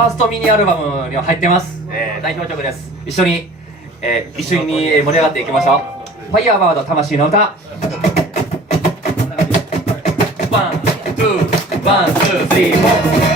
ファーストミニアルバムには入ってます、代表曲です。一緒に盛り上がっていきましょう。ファイヤーバード魂の歌。ワン、ツー、ワン、ツー、スリー、フォー。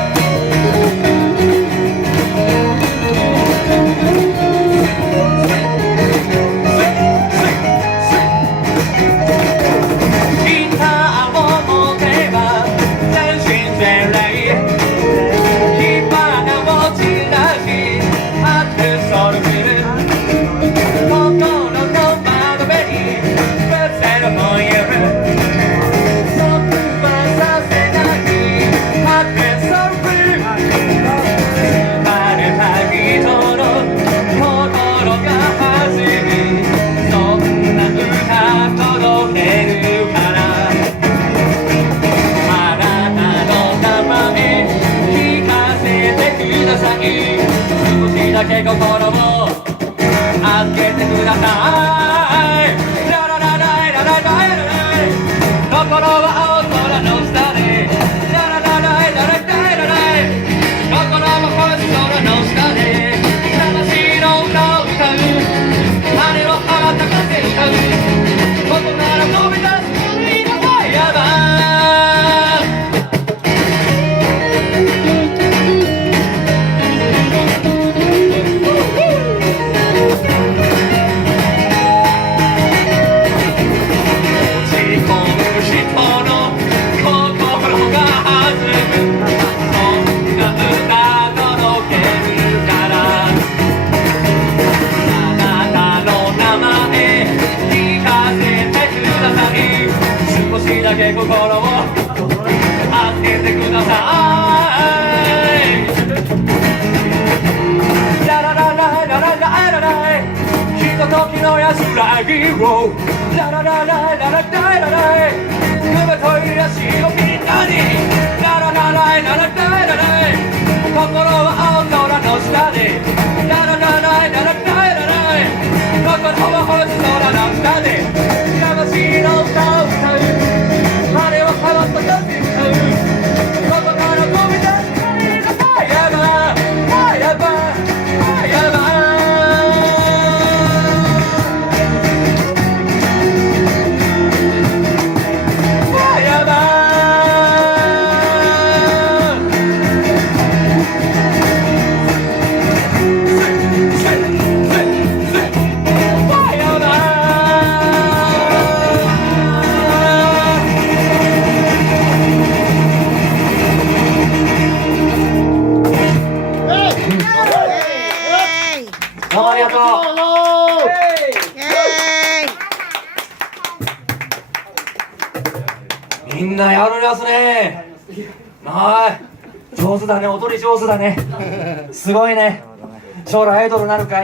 少しだけ心を預けてください。ラララララララララ、心は青空の下でララララララララ、心は星空の下で魂の歌を歌う、羽を羽ばたかせ歌う、ここから飛び出す君のファイヤーだ。だけ心を預けてください。ラララララララララ、ひとときの安らぎをラララララララララ、夢と癒しをみんなにラララララララララ、心は青空の下でララララララララ、心は星空の下で魂の歌を歌う、羽を羽ばたかせ歌う、ここから飛び出す君がファイヤーだ、ファイヤーだ、ファイヤーだ。ファイヤーだ。どうもありがとう。みんなやるやすね。はい、上手だね、踊り上手だね。すごいね。将来アイドルになるかい。